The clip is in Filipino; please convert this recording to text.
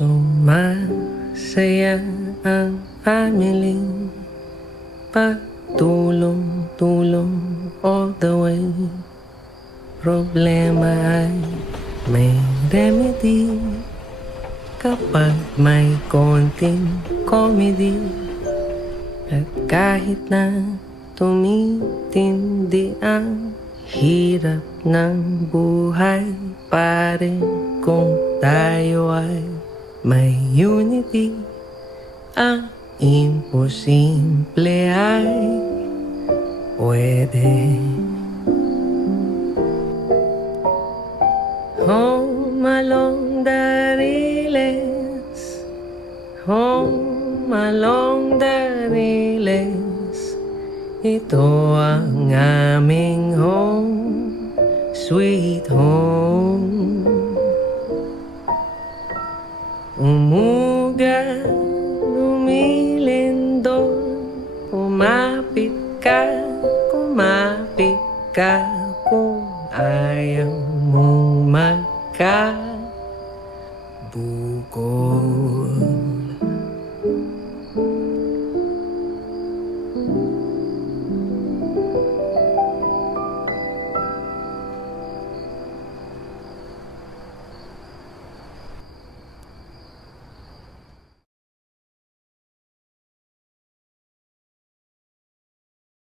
Sumasaya ang pamiling pagtulong-tulong all the way. Problema ay may remedy kapag may konting comedy. At kahit na tumitindi ang hirap ng buhay, pare, kung tayo ay may unity, ang imposible ay pwede. Home along the riles, home along the riles, ito ang aming home, sweet home. Umuga, lumilindol, kumapit ka kung ayaw mong magka